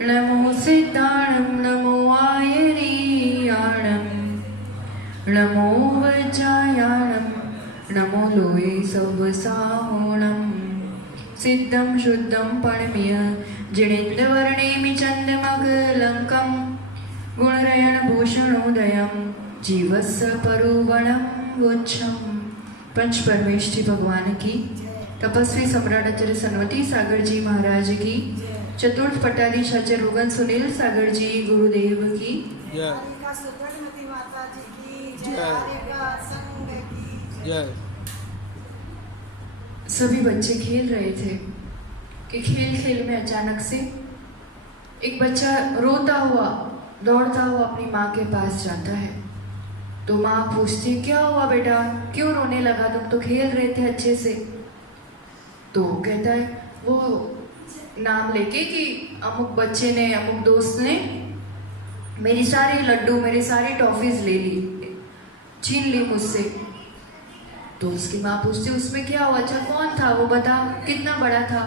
नमो सिद्धाणं नमो आयरीयाणं नमो वज्रायाणं नमो लोये सवसाहोणं सिद्धं शुद्धं परमीय जिणेन्द्रवर्णेमि चन्दमकलङ्कं गुणरयणभूषणोदयं जीवस्य परुवणं वोच्छम्। पंच परमेष्ठी भगवान की, तपस्वी सम्राट आचार्य सन्वती सागर जी महाराज की, चतुर्थ पटाधीश आचार्य रोगन सुनील सागर जी गुरुदेव की जय। जय। सभी बच्चे खेल रहे थे कि खेल खेल में अचानक से एक बच्चा रोता हुआ दौड़ता हुआ अपनी माँ के पास जाता है। तो माँ पूछती, क्या हुआ बेटा, क्यों रोने लगा, तुम तो खेल रहे थे अच्छे से। तो कहता है वो नाम लेके कि अमुक बच्चे ने, अमुक दोस्त ने मेरी सारे लड्डू, मेरी सारी टॉफीज ले ली, छीन ली मुझसे। तो उसकी माँ पूछती, उसमें क्या हुआ, अच्छा कौन था वो, बता कितना बड़ा था।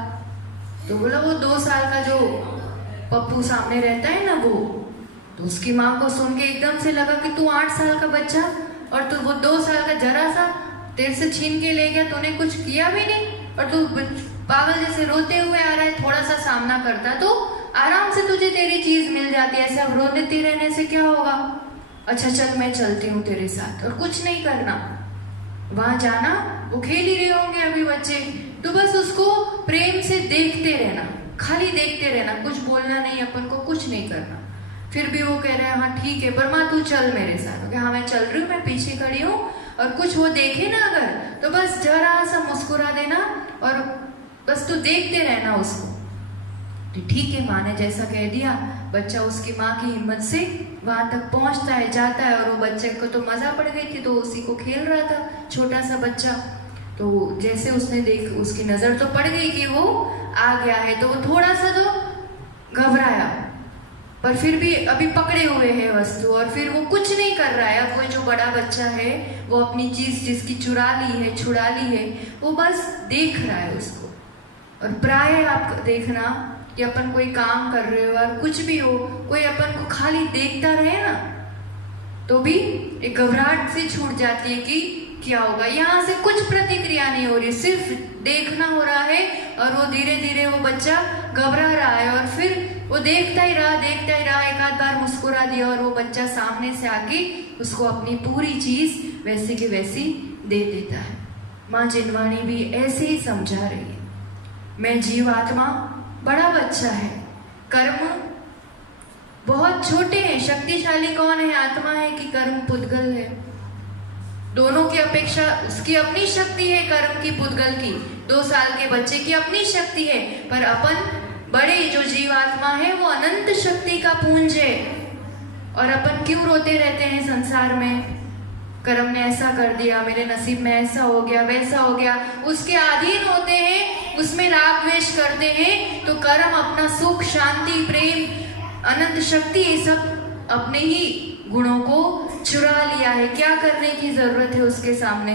तो बोला वो 2 साल का जो पप्पू सामने रहता है ना वो। तो उसकी माँ को सुन के एकदम से लगा कि तू 8 साल का बच्चा और तू वो 2 साल का जरा सा तेरे से छीन के ले गया, तूने कुछ किया भी नहीं और तू पागल जैसे रोते हुए आ रहा है। थोड़ा सा सामना करता तो आराम से तुझे तेरी चीज मिल जाती है, ऐसा रोते रहने से क्या होगा। अच्छा चल मैं चलती हूँ तेरे साथ, और कुछ नहीं करना, वहां जाना, वो खेल ही रहे होंगे अभी बच्चे, तो बस उसको प्रेम से देखते रहना, खाली देखते रहना, कुछ बोलना नहीं, अपन को कुछ नहीं करना। फिर भी वो कह रहा है हाँ ठीक है पर माँ तू चल मेरे साथ। हाँ मैं चल रही हूँ, मैं पीछे खड़ी हूँ, और कुछ वो देखे ना अगर तो बस जरा सा मुस्कुरा देना और बस तू देखते रहना उसको। तो ठीक है, माँ ने जैसा कह दिया, बच्चा उसकी माँ की हिम्मत से वहां तक पहुंचता है, जाता है। और वो बच्चे को तो मजा पड़ गई थी, तो उसी को खेल रहा था छोटा सा बच्चा। तो जैसे उसने देख, उसकी नजर तो पड़ गई कि वो आ गया है, तो वो थोड़ा सा तो घबराया, पर फिर भी अभी पकड़े हुए है वस्तु, और फिर वो कुछ नहीं कर रहा है। अब वो जो बड़ा बच्चा है वो अपनी चीज जिसकी चुरा ली है, छुड़ा ली है, वो बस देख रहा है उसको। और प्राय आप देखना कि अपन कोई काम कर रहे हो और कुछ भी हो, कोई अपन को खाली देखता रहे ना तो भी एक घबराहट से छूट जाती है कि क्या होगा। यहाँ से कुछ प्रतिक्रिया नहीं हो रही, सिर्फ देखना हो रहा है, और वो धीरे धीरे वो बच्चा घबरा रहा है, और फिर वो देखता ही रहा, एक आध बार मुस्कुरा दिया, और वो बच्चा सामने से आके उसको अपनी पूरी चीज वैसी की वैसी दे देता है। माँ जिनवाणी भी ऐसे ही समझा रही है, मैं जीवात्मा बड़ा बच्चा है, कर्म बहुत छोटे हैं, शक्तिशाली कौन है, आत्मा है कि कर्म पुद्गल है। दोनों की अपेक्षा उसकी अपनी शक्ति है, कर्म की पुद्गल की, 2 साल के बच्चे की अपनी शक्ति है, पर अपन बड़े जो जीवात्मा है वो अनंत शक्ति का पुंज है। और अपन क्यों रोते रहते हैं संसार में, कर्म ने ऐसा कर दिया, मेरे नसीब में ऐसा हो गया, वैसा हो गया, उसके अधीन होते हैं, उसमें राग द्वेष करते हैं। तो कर्म अपना सुख, शांति, प्रेम, अनंत शक्ति, ये सब अपने ही गुणों को चुरा लिया है। क्या करने की जरूरत है उसके सामने,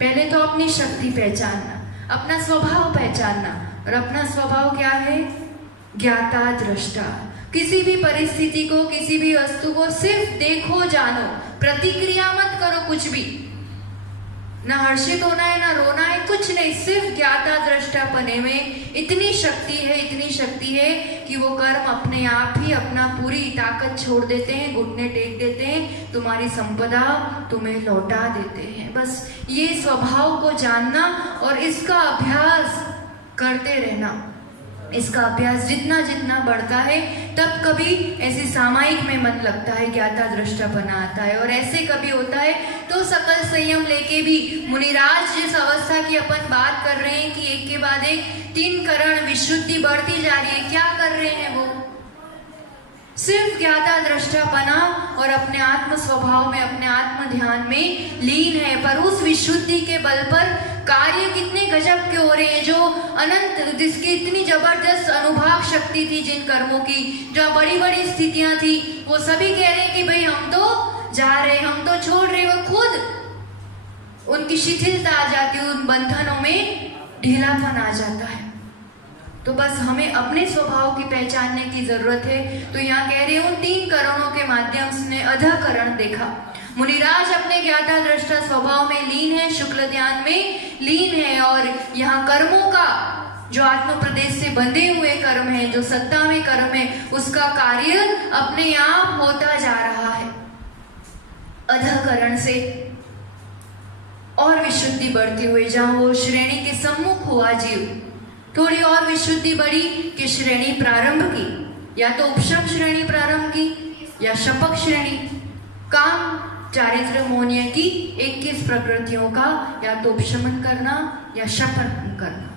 पहले तो अपनी शक्ति पहचानना, अपना स्वभाव पहचानना। और अपना स्वभाव क्या है, ज्ञाता दृष्टा। किसी भी परिस्थिति को, किसी भी वस्तु को सिर्फ देखो, जानो, प्रतिक्रिया मत करो कुछ भी, ना हर्षित होना है ना रोना है, कुछ नहीं, सिर्फ ज्ञाता दृष्टा पने में इतनी शक्ति है, इतनी शक्ति है कि वो कर्म अपने आप ही अपना पूरी ताकत छोड़ देते हैं, घुटने टेक देते हैं, तुम्हारी संपदा तुम्हें लौटा देते हैं। बस ये स्वभाव को जानना और इसका अभ्यास करते रहना। इसका अभ्यास जितना जितना बढ़ता है तब कभी ऐसे सामायिक में मन लगता है, ज्ञाता दृष्टापना आता है। और ऐसे कभी होता है तो सकल संयम लेके भी मुनिराज जिस अवस्था की अपन बात कर रहे हैं कि एक के बाद एक 3 करण विशुद्धि बढ़ती जा रही है, क्या कर रहे हैं वो, सिर्फ ज्ञाता दृष्टापना और अपने आत्म स्वभाव में, अपने आत्म ध्यान में लीन है। पर उस विशुद्धि के बल पर कार्य कितने गजब के हो रहे हैं, जो अनंत, जिसकी इतनी जबरदस्त अनुभव शक्ति थी, जिन कर्मों की, जो बड़ी बड़ी स्थितियां थी, वो सभी कह रहे हैं कि भाई हम तो जा रहे, हम तो छोड़ रहे। वो खुद उनकी शिथिलता आ जाती है, उन बंधनों में ढीलापन आ जाता है। तो बस हमें अपने स्वभाव की पहचानने की जरूरत है। तो यहाँ कह रहे उन 3 करणों के माध्यम से अधःकरण देखा। मुनिराज अपने ज्ञाता दृष्टा स्वभाव में लीन है, शुक्ल ध्यान में लीन है, और यहाँ कर्मों का जो आत्म प्रदेश से बंधे हुए कर्म है, जो सत्ता में कर्म है, उसका कार्य अपने आप होता जा रहा है। अधःकरण से और विशुद्धि बढ़ती हुई, जहां वो श्रेणी के सम्मुख हुआ जीव, थोड़ी और विशुद्धि बढ़ी कि श्रेणी प्रारंभ की, या तो उपशम श्रेणी प्रारंभ की या शपक श्रेणी, काम चारित्र मोहनीय की 21 प्रकृतियों का या तो उपशमन करना या शपन करना।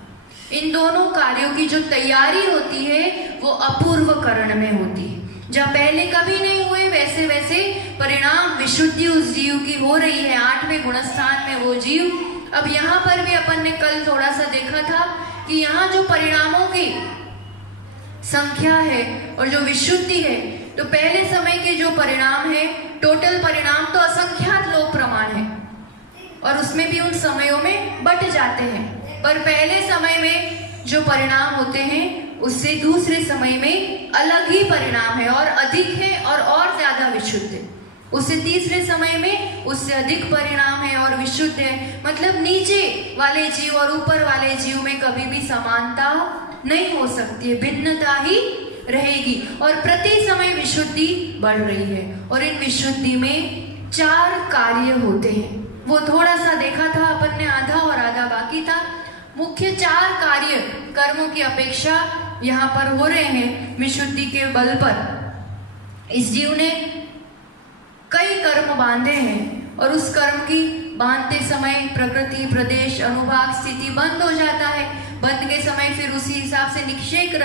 इन दोनों कार्यों की जो तैयारी होती है वो अपूर्व करण में होती है। जहाँ पहले कभी नहीं हुए वैसे वैसे परिणाम विशुद्धि उस जीव की हो रही है। 8वें गुणस्थान में वो जीव, अब यहाँ पर भी अपन ने कल थोड़ा सा देखा था कि यहाँ जो परिणामों की संख्या है और जो विशुद्धि है, तो पहले समय के जो परिणाम है, टोटल परिणाम तो असंख्यात लोक प्रमाण है और उसमें भी उन समयों में बट जाते हैं, पर पहले समय में जो परिणाम होते हैं उससे दूसरे समय में अलग ही परिणाम है और अधिक है और ज्यादा विशुद्ध है। उससे तीसरे समय में उससे अधिक परिणाम है और विशुद्ध है। मतलब नीचे वाले जीव और ऊपर वाले जीव में कभी भी समानता नहीं हो सकती है, भिन्नता ही रहेगी और प्रति समय विशुद्धि बढ़ रही है। और इन विशुद्धि में 4 कार्य होते हैं, वो थोड़ा सा देखा था अपन ने, आधा और आधा बाकी था। मुख्य 4 कार्य कर्मों की अपेक्षा यहाँ पर हो रहे हैं विशुद्धि के बल पर। इस जीव ने कई कर्म बांधे हैं और उस कर्म की बांधते समय प्रकृति, प्रदेश, अनुभाग, स्थिति बंद हो जाता है। बंद के समय फिर उसी हिसाब से निक्षेप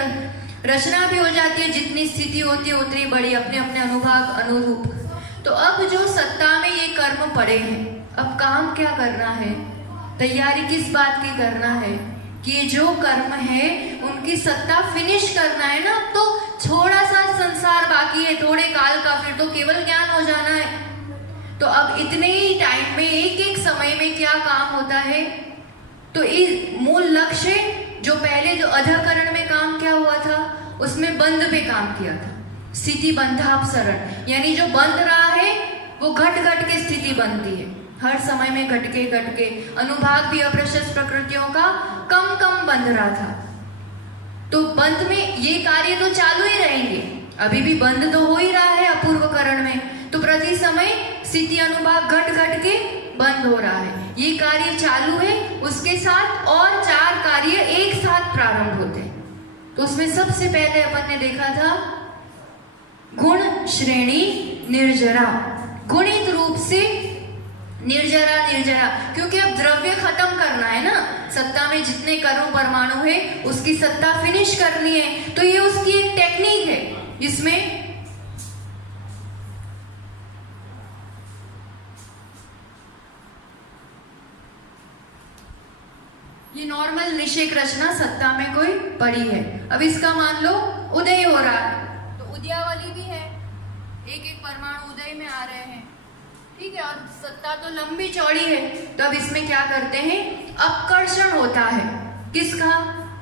रचना भी हो जाती है, जितनी स्थिति होती है उतनी बड़ी, अपने अपने अनुभाग अनुरूप। तो अब जो सत्ता में ये कर्म पड़े हैं, अब काम क्या करना है, तैयारी किस बात की करना है कि ये जो कर्म है उनकी सत्ता फिनिश करना है ना। अब तो थोड़ा सा संसार बाकी है, थोड़े काल का, फिर तो केवल ज्ञान हो जाना है। तो अब इतने ही टाइम में एक एक समय में क्या काम होता है, तो इस मूल लक्ष्य जो पहले जो अधःकरण में काम क्या हुआ था उसमें बंध पे काम किया था, स्थिति बंधापसरण, यानी जो बंध रहा है वो घट घट के स्थिति बनती है, हर समय में घटके घटके। अनुभाग भी अप्रशस्त प्रकृतियों का कम कम बंध रहा था। तो बंध में ये कार्य तो चालू ही रहेंगे, अभी भी बंध तो हो ही रहा है अपूर्व करण में, तो प्रति समय स्थिति अनुभाग घट घट के बंद हो रहा है, ये कार्य चालू है। उसके साथ और 4 कार्य एक साथ प्रारंभ होते हैं। तो उसमें सबसे पहले अपन ने देखा था गुण श्रेणी निर्जरा, गुणित रूप से निर्जरा, क्योंकि अब द्रव्य खत्म करना है ना, सत्ता में जितने करोड़ परमाणु है उसकी सत्ता फिनिश करनी है। तो ये उसकी एक टेक्निक है जिसमें ये नॉर्मल निषेक रचना सत्ता में कोई पड़ी है। अब इसका मान लो उदय हो रहा है, तो उदयावली भी है, एक एक परमाणु उदय में आ रहे हैं, ठीक है, और सत्ता तो लंबी चौड़ी है। तो अब इसमें क्या करते हैं, अपकर्षण होता है, किसका,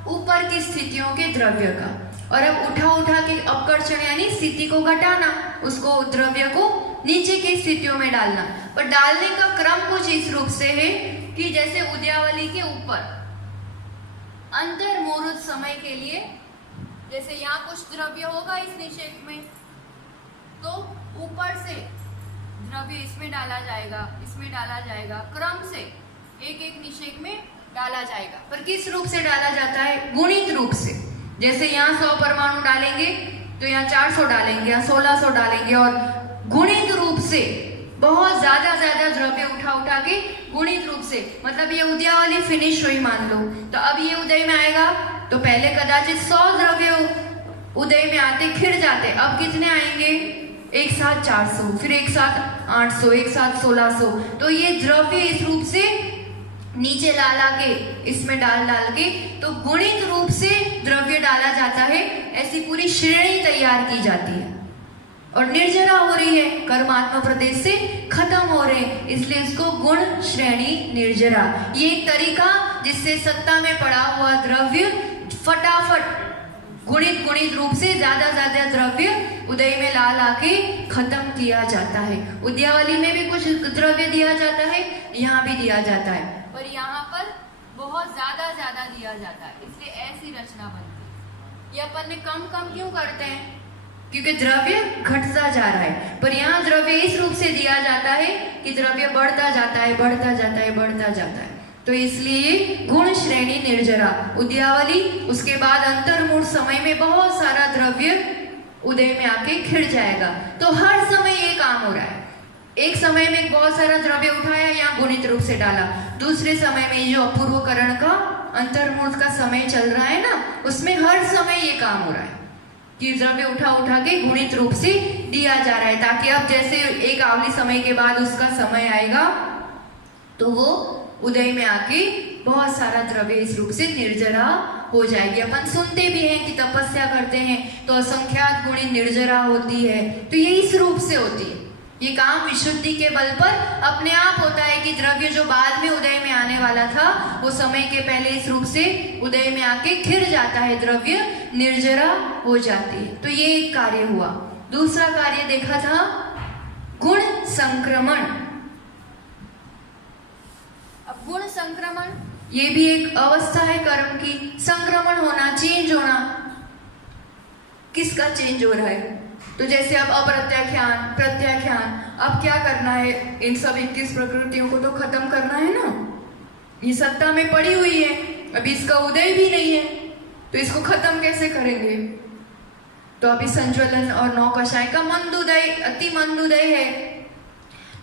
ऊपर की स्थितियों के द्रव्य का, और अब उठा के अपकर्षण यानी स्थिति को घटाना, उसको द्रव्य को नीचे की स्थितियों में डालना। पर डालने का क्रम कुछ इस रूप से है कि जैसे उदयावली के ऊपर अंतर्मुहूर्त समय के लिए, जैसे यहाँ कुछ द्रव्य होगा इस निषेक में, तो ऊपर से द्रव्य इसमें डाला जाएगा, इसमें डाला जाएगा, क्रम से एक एक निषेक में डाला जाएगा। पर किस रूप से डाला जाता है, गुणित रूप से। जैसे यहाँ 100 परमाणु डालेंगे तो यहाँ 400 डालेंगे, यहाँ 1600 डालेंगे, और गुणित रूप से बहुत ज्यादा द्रव्य उठा के गुणित रूप से, मतलब ये उदयावली फिनिश हुई मान लो, तो अब ये उदय में आएगा, तो पहले कदाचित 100 द्रव्य उदय में आते खिड़ जाते, अब कितने आएंगे, एक साथ 400, फिर एक साथ 800, एक साथ 1600। तो ये द्रव्य इस रूप से नीचे ला के इसमें डाल के, तो गुणित रूप से द्रव्य डाला जाता है, ऐसी पूरी श्रेणी तैयार की जाती है। और निर्जरा हो रही है, कर्मात्म प्रदेश से खत्म हो रहे हैं, इसलिए इसको गुण श्रेणी निर्जरा, ये एक तरीका जिससे सत्ता में पड़ा हुआ द्रव्य फटाफट गुणित गुणित रूप से ज्यादा द्रव्य उदय में ला लाके खत्म किया जाता है। उद्यावली में भी कुछ द्रव्य दिया जाता है, यहाँ भी दिया जाता है, पर यहाँ पर बहुत ज्यादा दिया जाता है, इसलिए ऐसी रचना बनती है। ये अपन ने कम क्यों करते हैं? क्योंकि द्रव्य घटता जा रहा है, पर यहाँ द्रव्य इस रूप से दिया जाता है कि द्रव्य बढ़ता जाता है। तो इसलिए गुण श्रेणी निर्जरा उद्यावली, उसके बाद अंतर्मूढ़ समय में बहुत सारा द्रव्य उदय में आके खिड़ जाएगा। तो हर समय ये काम हो रहा है। एक समय में बहुत सारा द्रव्य उठाया, यहाँ गुणित रूप से डाला, दूसरे समय में जो अपूर्वकरण का अंतर्मूढ़ का समय चल रहा है ना, उसमें हर समय ये काम हो रहा है कि द्रव्य उठा के गुणित रूप से दिया जा रहा है, ताकि अब जैसे एक आवली समय के बाद उसका समय आएगा तो वो उदय में आके बहुत सारा द्रव्य इस रूप से निर्जरा हो जाएगी। अपन सुनते भी हैं कि तपस्या करते हैं तो असंख्यात गुणी निर्जरा होती है, तो ये इस रूप से होती है। ये काम विशुद्धि के बल पर अपने आप होता है कि द्रव्य जो बाद में उदय में आने वाला था वो समय के पहले इस रूप से उदय में आके खिड़ जाता है, द्रव्य निर्जरा हो जाती है। तो ये एक कार्य हुआ। दूसरा कार्य देखा था गुण संक्रमण। अब गुण संक्रमण ये भी एक अवस्था है कर्म की। संक्रमण होना, चेंज होना। किसका चेंज हो रहा है? तो जैसे अब अप्रत्याख्यान, प्रत्याख्यान, अब क्या करना है? इन सब 21 प्रकृतियों को तो खत्म करना है ना। ये सत्ता में पड़ी हुई है, अभी इसका उदय भी नहीं है, तो इसको खत्म कैसे करेंगे? तो अभी संज्वलन और नौकषाय का मंदोदय, अति मंदोदय है,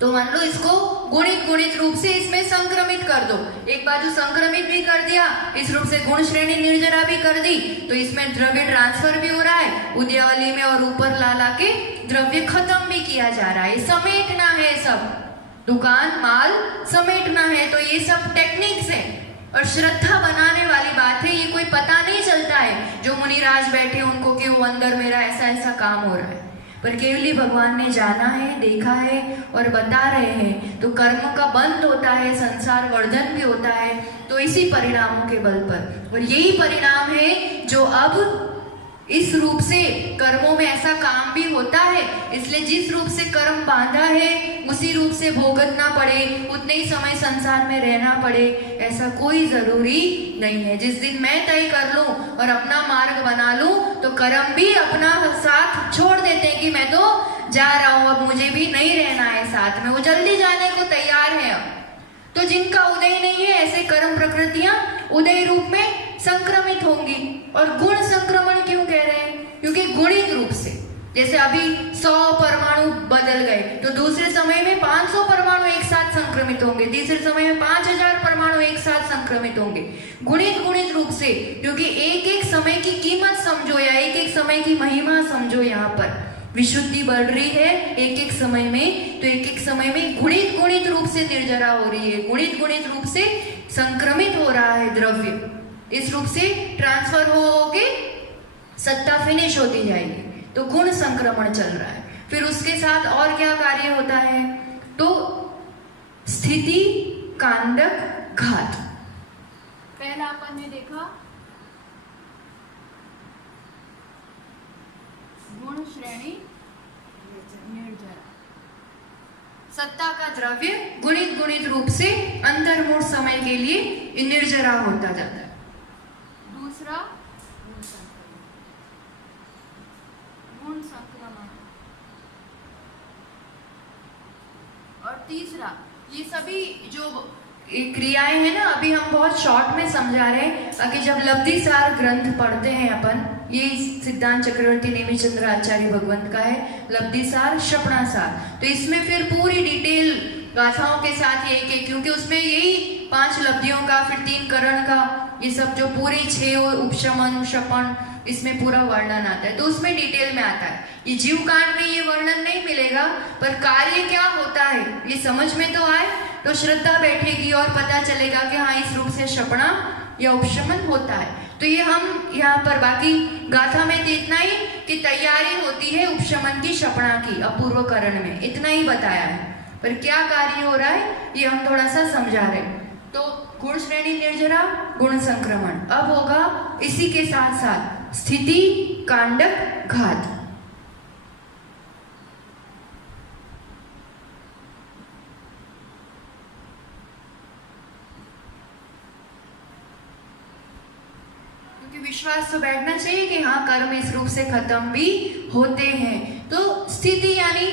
तो मान लो इसको गुणित रूप से इसमें संक्रमित कर दो। एक बाजू संक्रमित भी कर दिया, इस रूप से गुण श्रेणी निर्जरा भी कर दी, तो इसमें द्रव्य ट्रांसफर भी हो रहा है उद्यावली में, और ऊपर ला के द्रव्य खत्म भी किया जा रहा है। समेटना है, सब दुकान माल समेटना है। तो ये सब टेक्निक्स है और श्रद्धा बनाने वाली बात है। ये कोई पता नहीं चलता है जो मुनिराज बैठे उनको कि वो अंदर मेरा ऐसा काम हो रहा है, पर केवली भगवान ने जाना है, देखा है और बता रहे हैं। तो कर्म का बंध होता है, संसार वर्धन भी होता है, तो इसी परिणामों के बल पर। और यही परिणाम है जो अब इस रूप से कर्मों में ऐसा काम भी होता है। इसलिए जिस रूप से कर्म बांधा है उसी रूप से भोगतना पड़े, उतने ही समय संसार में रहना पड़े, ऐसा कोई जरूरी नहीं है। जिस दिन मैं तय कर लूं और अपना मार्ग बना लूं तो कर्म भी अपना साथ छोड़ देते हैं कि मैं तो जा रहा हूं, अब मुझे भी नहीं रहना है साथ में, वो जल्दी जाने को तैयार है। अब तो जिनका उदय नहीं है, ऐसे कर्म प्रकृतियां उदय रूप में संक्रमित होंगी। और गुण संक्रमण क्यों कह रहे हैं? क्योंकि गुणित रूप से, जैसे अभी 100 परमाणु बदल गए तो दूसरे समय में 500 परमाणु एक साथ संक्रमित होंगे, तीसरे समय में 5000 परमाणु एक साथ संक्रमित होंगे। गुणित रूप से, क्योंकि एक एक समय की कीमत समझो या एक एक समय की महिमा समझो। यहाँ पर विशुद्धि बढ़ रही है एक एक समय में, तो एक एक समय में गुणित रूप से निर्जरा हो रही है, गुणित रूप से संक्रमित हो रहा है द्रव्य। इस रूप से ट्रांसफर हो के सत्ता फिनिश होती जाएगी। तो गुण संक्रमण चल रहा है। फिर उसके साथ और क्या कार्य होता है? तो स्थिति कांडक घात। पहला अपन ने देखा गुण श्रेणी निर्जरा, सत्ता का द्रव्य गुणित रूप से अंतर्मूढ़ समय के लिए निर्जरा होता जाता है। दूसरा गुण संक्रमण, और तीसरा ये सभी जो क्रियाएं हैं ना, अभी हम बहुत शॉर्ट में समझा रहे हैं ताकि जब लब्धि सार ग्रंथ पढ़ते हैं अपन, ये सिद्धांत चक्रवर्ती नेमिचंद्र आचार्य भगवंत का है, लब्धि सार क्षपणा सार, तो इसमें फिर पूरी डिटेल गाथाओं के साथ ये एक, क्योंकि उसमें यही 5 लब्धियों का, फिर 3 करण का, ये सब जो पूरी 6 उपशमन क्षपण, इसमें पूरा वर्णन आता है, तो उसमें डिटेल में आता है। ये जीव कांड में ये वर्णन नहीं मिलेगा, पर कार्य क्या होता है ये समझ में तो आए तो श्रद्धा बैठेगी और पता चलेगा कि हाँ इस रूप से क्षपणा या उपशमन होता है। तो ये हम यहाँ पर बाकी गाथा में तो इतना ही कि तैयारी होती है उपशमन की, क्षपणा की, अपूर्व करण में इतना ही बताया है, पर क्या कार्य हो रहा है ये हम थोड़ा सा समझा रहे हैं। तो गुण श्रेणी निर्जरा, गुण संक्रमण। अब होगा इसी के साथ साथ स्थिति, कांडक, घात। विश्वास तो बैठना चाहिए कि हाँ, कर्म इस रूप से खत्म भी होते हैं। तो स्थिति यानी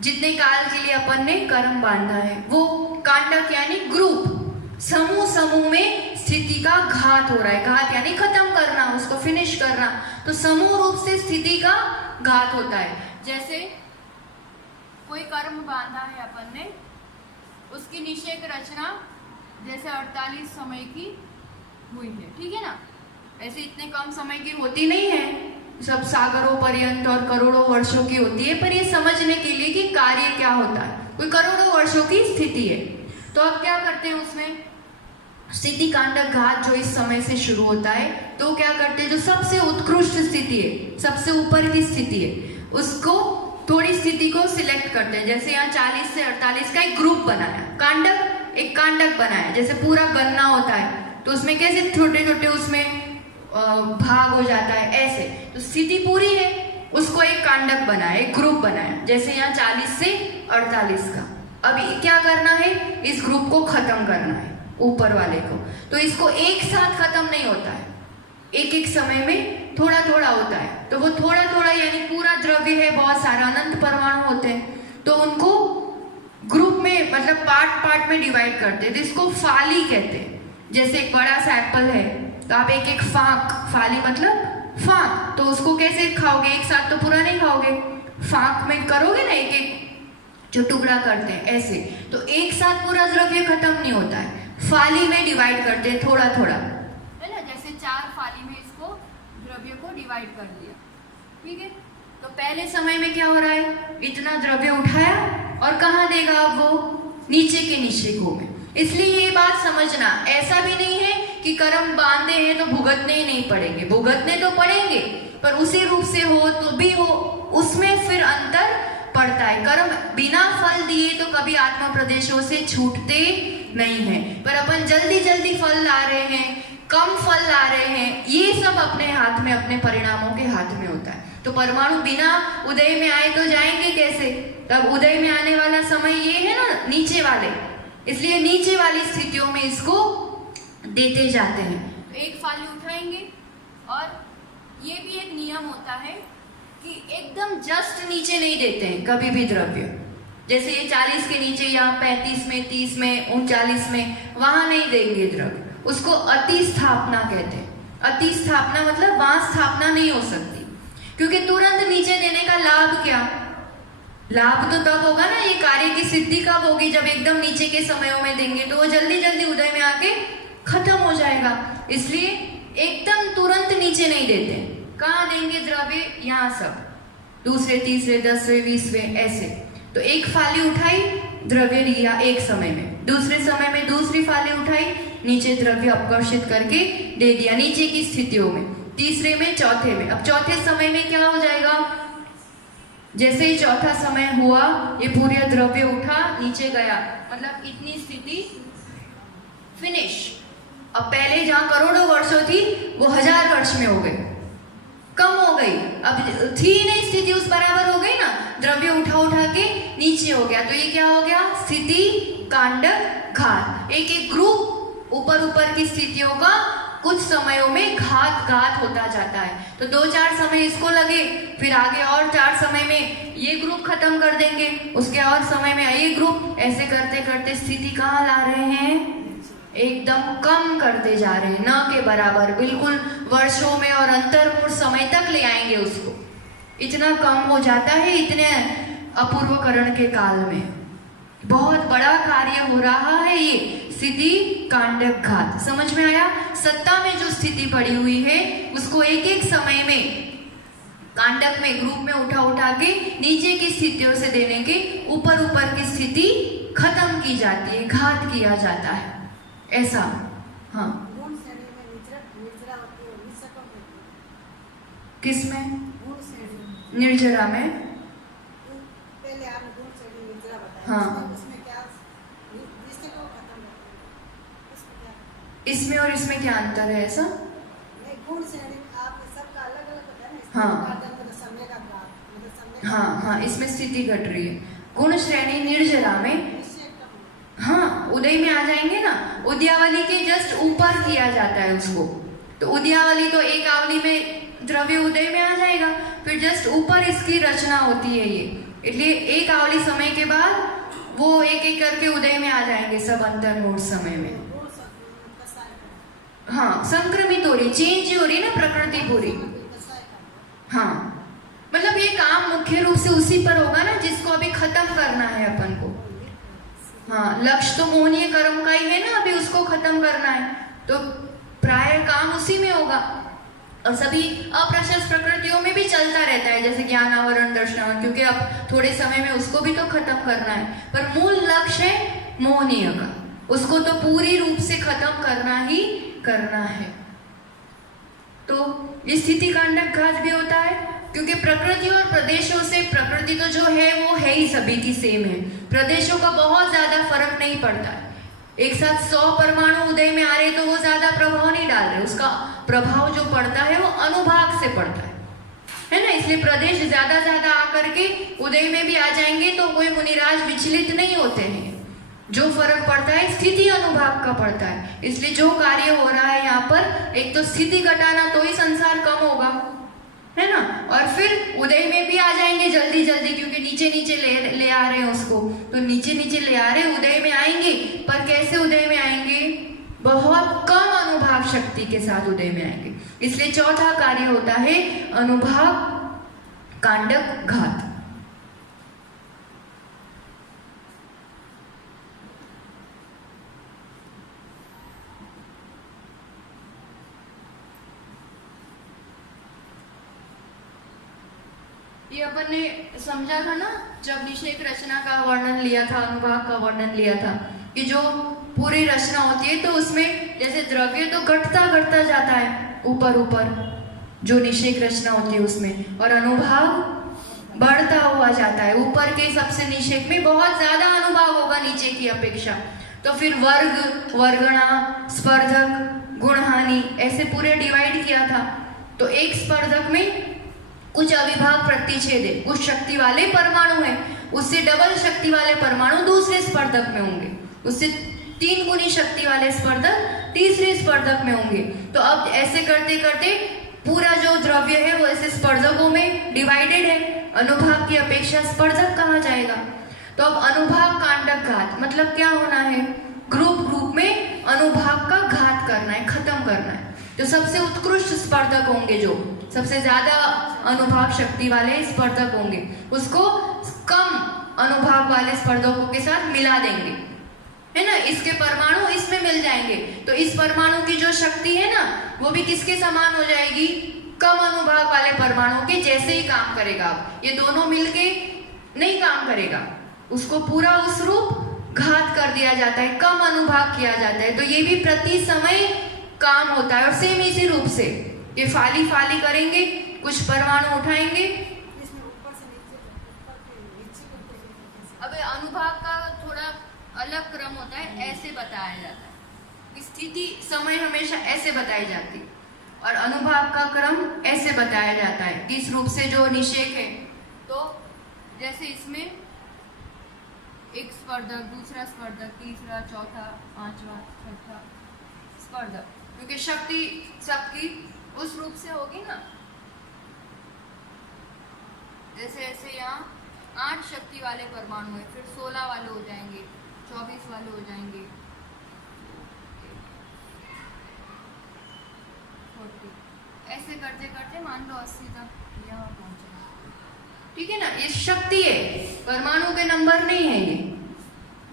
जितने काल के लिए अपन ने कर्म बांधा है वो, कांडक यानी ग्रुप, समूह समूह में स्थिति का घात हो रहा है। घात यानी खत्म करना, उसको फिनिश करना। तो समूह रूप से स्थिति का घात होता है। जैसे कोई कर्म बांधा है अपन ने, उसकी निषेक रचना जैसे 48 समय की हुई है, ठीक है ना। ऐसे इतने कम समय की होती नहीं है, सब सागरों पर्यंत और करोड़ों वर्षों की होती है। पर ये समझने के लिए कि कार्य क्या होता है, कोई करोड़ों वर्षों की स्थिति है। तो अब क्या करते हैं उसमें, स्थिति, कांडक, घात जो इस समय से शुरू होता है, तो क्या करते हैं, जो सबसे उत्कृष्ट स्थिति है, सबसे ऊपर की स्थिति है, उसको थोड़ी स्थिति को सिलेक्ट करते हैं। जैसे यहाँ 40 से 48 का एक ग्रुप बनाया, कांडक, एक कांडक बनाया। जैसे पूरा गन्ना होता है तो उसमें कैसे छोटे छोटे उसमें भाग हो जाता है, ऐसे। तो स्थिति पूरी है, उसको एक कांडक बनाया, एक ग्रुप बनाया। जैसे यहाँ 40 से 48 का। अब क्या करना है, इस ग्रुप को खत्म करना है, ऊपर वाले को। तो इसको एक साथ खत्म नहीं होता है, एक एक समय में थोड़ा थोड़ा होता है। तो वो थोड़ा थोड़ा यानी पूरा द्रव्य है, बहुत सारा अनंत परमाणु होते हैं, तो उनको ग्रुप में मतलब पार्ट पार्ट में डिवाइड करते हैं। तो इसको फाली कहते हैं। जैसे एक बड़ा सा एप्पल है, तो आप एक एक फाक, फाली मतलब फाक, तो उसको कैसे खाओगे, एक साथ तो पूरा नहीं खाओगे, फाक में करोगे ना, एक एक जो टुकड़ा करते हैं ऐसे। तो एक साथ पूरा द्रव्य खत्म नहीं होता है, फाली में डिवाइड करते हैं थोड़ा थोड़ा, है ना। जैसे 4 फाली में इसको द्रव्य को डिवाइड कर दिया, ठीक है। तो पहले समय में क्या हो रहा है, इतना द्रव्य उठाया और कहाँ देगा अब वो, नीचे के निश्चयकों में। इसलिए ये बात समझना, ऐसा भी नहीं है कि कर्म बांधे हैं तो भुगतने ही नहीं पड़ेंगे, भुगतने तो पड़ेंगे, पर उसी रूप से हो तो भी हो, उसमें फिर अंतर पड़ता है। कर्म बिना फल दिए तो कभी आत्मा प्रदेशों से छूटते नहीं हैं, पर अपन जल्दी जल्दी फल ला रहे हैं, कम फल ला रहे हैं, ये सब अपने हाथ में, अपने परिणामों के हाथ में होता है। तो परमाणु बिना उदय में आए तो जाएंगे कैसे, तब उदय में आने वाला समय ये है ना, नीचे वाले, इसलिए नीचे वाली स्थितियों में इसको देते जाते हैं। एक फाली उठाएंगे, और ये भी एक नियम होता है कि एकदम जस्ट नीचे नहीं देते हैं कभी भी द्रव्य। जैसे ये 40 के नीचे या 35 में, 30 में, 39 में, वहां नहीं देंगे द्रव्य, उसको अति स्थापना कहते हैं। अति स्थापना मतलब वहां स्थापना नहीं हो सकती, क्योंकि तुरंत नीचे देने का लाभ क्या, लाभ तो तब होगा ना, ये कार्य की सिद्धि कब होगी, जब एकदम नीचे के समयों में देंगे तो वो जल्दी जल्दी उदय में आके खत्म हो जाएगा। इसलिए एकदम तुरंत नीचे नहीं देते। कहाँ देंगे द्रव्य, यहाँ सब दूसरे, तीसरे, 10वें, 20वें ऐसे। तो एक फाली उठाई, द्रव्य लिया एक समय में, दूसरे समय में दूसरी फाली उठाई, नीचे द्रव्य अपकर्षित करके दे दिया नीचे की स्थितियों में, तीसरे में, चौथे में। अब चौथे समय में क्या हो जाएगा, जैसे ही चौथा समय हुआ, ये पूरे द्रव्य उठा, नीचे गया, मतलब इतनी स्थिति फिनिश। अब पहले जहां करोड़ों वर्षों थी वो 1000 वर्ष में हो गई, कम हो गई, अब थी नहीं स्थिति, उस बराबर हो गई ना, द्रव्य उठा उठा के नीचे हो गया। तो ये क्या हो गया, स्थिति, कांडक, घात। एक एक ग्रुप ऊपर ऊपर की स्थितियों का कुछ समयों में घात होता जाता है। तो 2-4 समय इसको लगे, फिर आगे और 4 समय में ये ग्रुप खत्म कर देंगे, उसके और समय में ये ग्रुप, ऐसे करते करते स्थिति कहाँ ला रहे हैं, एकदम कम करते जा रहे हैं, न के बराबर, बिल्कुल वर्षों में और अंतर्मूल समय तक ले आएंगे उसको। इतना कम हो जाता है इतने अपूर्वकरण के काल में। बहुत बड़ा कार्य हो रहा है ये स्थिति, कांडक, घात। समझ में आया? सत्ता में जो स्थिति पड़ी हुई है उसको एक एक समय में कांडक में, ग्रुप में उठा उठा के नीचे की स्थितियों से देने के ऊपर ऊपर की स्थिति खत्म की जाती है, घात किया जाता है, ऐसा। हाँ, किसमें? निर्जरा में। पहले आपने गुण श्रेणी निर्जरा बताया। हाँ, उसमें क्या, जिससे को खत्म करते हैं, उसमें क्या? इसमें और इसमें क्या अंतर है ऐसा? नहीं, गुण श्रेणी आप सबका अलग अलग होता है ना। हाँ। मतलब समय का ग्राफ, मतलब समय का हाँ हाँ, इसमें स्थिति घट रही है। गुण श्रेणी निर्जरा में, निश्चय कम। हाँ उदय में आ जाएंगे ना, उद्यावली के जस्ट ऊपर किया जाता है उसको। तो उद्यावली तो एक आवली में द्रव्य उदय में आ जाएगा, फिर जस्ट ऊपर इसकी रचना होती है ये, इसलिए एक आवली समय के बाद वो एक एक करके उदय में आ जाएंगे सब अंतर्मूढ़ समय में। गुण कसाय का, हाँ, संक्रमित हो रही, चेंज हो रही ना प्रकृति पूरी। कसाय का। हाँ, मतलब ये काम मुख्य रूप से उसी पर होगा ना जिसको अभी खत्म करना है अपन को। हाँ, लक्ष्य तो मोहनीय कर्म का ही है ना, अभी उसको खत्म करना है, तो प्राय काम उसी में होगा। और सभी अप्रशस्त प्रकृतियों में भी चलता रहता है, जैसे ज्ञान आवरण, दर्शनावरण, क्योंकि अब थोड़े समय में उसको भी तो खत्म करना है। पर मूल लक्ष्य है मोहनीय का, उसको तो पूरी रूप से खत्म करना ही करना है। तो ये स्थिति कांडक घात भी होता है, क्योंकि प्रकृति और प्रदेशों से, प्रकृति तो जो है वो है ही सभी की सेम है, प्रदेशों का बहुत ज्यादा फर्क नहीं पड़ता है। एक साथ 100 परमाणु उदय में आ रहे तो वो ज्यादा प्रभाव नहीं डाल रहे, उसका प्रभाव जो पड़ता है वो अनुभाग से पड़ता है ना। इसलिए प्रदेश ज्यादा ज्यादा आकर के उदय में भी आ जाएंगे तो कोई मुनिराज विचलित नहीं होते हैं। जो फर्क पड़ता है स्थिति अनुभाग का पड़ता है। इसलिए जो कार्य हो रहा है यहाँ पर, एक तो स्थिति घटाना तो ही संसार कम होगा, है ना, और फिर उदय में भी आ जाएंगे जल्दी जल्दी, क्योंकि नीचे नीचे ले आ रहे हैं उसको, तो नीचे नीचे ले आ रहे हैं, उदय में आएंगे। पर कैसे उदय में आएंगे? बहुत कम अनुभाग शक्ति के साथ उदय में आएंगे। इसलिए चौथा कार्य होता है अनुभाग कांडक घात। ये अपन ने समझा था ना जब निषेक रचना का वर्णन लिया था, अनुभाग का वर्णन लिया था, कि जो पूरी रचना होती है तो उसमें जैसे द्रव्य तो घटता घटता जाता है ऊपर ऊपर, जो निषेक रचना होती है उसमें, और अनुभाग बढ़ता हुआ जाता है। ऊपर के सबसे निषेक में बहुत ज्यादा अनुभाग होगा नीचे की अपेक्षा। तो फिर वर्ग, वर्गणा, स्पर्धक, गुणहानि, ऐसे पूरे डिवाइड किया था। तो एक स्पर्धक में कुछ अविभाग प्रतिच्छेद है, कुछ शक्ति वाले परमाणु है, उससे डबल शक्ति वाले परमाणु दूसरे स्पर्धक में होंगे, उससे 3 गुनी शक्ति वाले स्पर्धक तीसरे स्पर्धक में होंगे। तो अब ऐसे करते करते पूरा जो द्रव्य है वो ऐसे स्पर्धकों में डिवाइडेड है, अनुभाग की अपेक्षा स्पर्धक कहा जाएगा। तो अब अनुभाग कांडक घात मतलब क्या होना है? ग्रुप में अनुभाग का घात करना है, खत्म करना है। तो सबसे उत्कृष्ट स्पर्धक होंगे, जो सबसे ज्यादा अनुभाग शक्ति वाले स्पर्धक होंगे, उसको कम अनुभाग वाले स्पर्धकों के साथ मिला देंगे, है ना। इसके परमाणु इसमें मिल जाएंगे, तो इस परमाणु की जो शक्ति है ना वो भी किसके समान हो जाएगी? कम अनुभाग वाले परमाणु के जैसे ही काम करेगा। ये दोनों मिलके नहीं काम करेगा, उसको पूरा उस रूप घात कर दिया जाता है, कम अनुभाग किया जाता है। तो ये भी प्रति समय काम होता है, और सेम इसी रूप से ये फाली फाली करेंगे, कुछ परमाणु उठाएंगे। इसमें ऊपर से नीचे, ऊपर के नीचे करते हैं। अब अनुभाग का थोड़ा अलग क्रम होता है, ऐसे बताया जाता है। स्थिति समय हमेशा ऐसे बताई जाती है, और अनुभाग का क्रम ऐसे बताया जाता है, किस रूप से जो निषेक है। तो जैसे इसमें एक स्पर्धक, दूसरा स्पर्धक, तीसरा, चौथा, पांचवा, छठा स्पर्धक, क्योंकि शक्ति सबकी उस रूप से होगी ना। जैसे ऐसे यहाँ 8 शक्ति वाले परमाणु है, फिर 16 वाले हो जाएंगे, 24 वाले हो जाएंगे, 40, ऐसे करते करते मान लो 80 तक यहाँ पहुंचे। ठीक है ना, ये शक्ति है, परमाणु के नंबर नहीं है ये।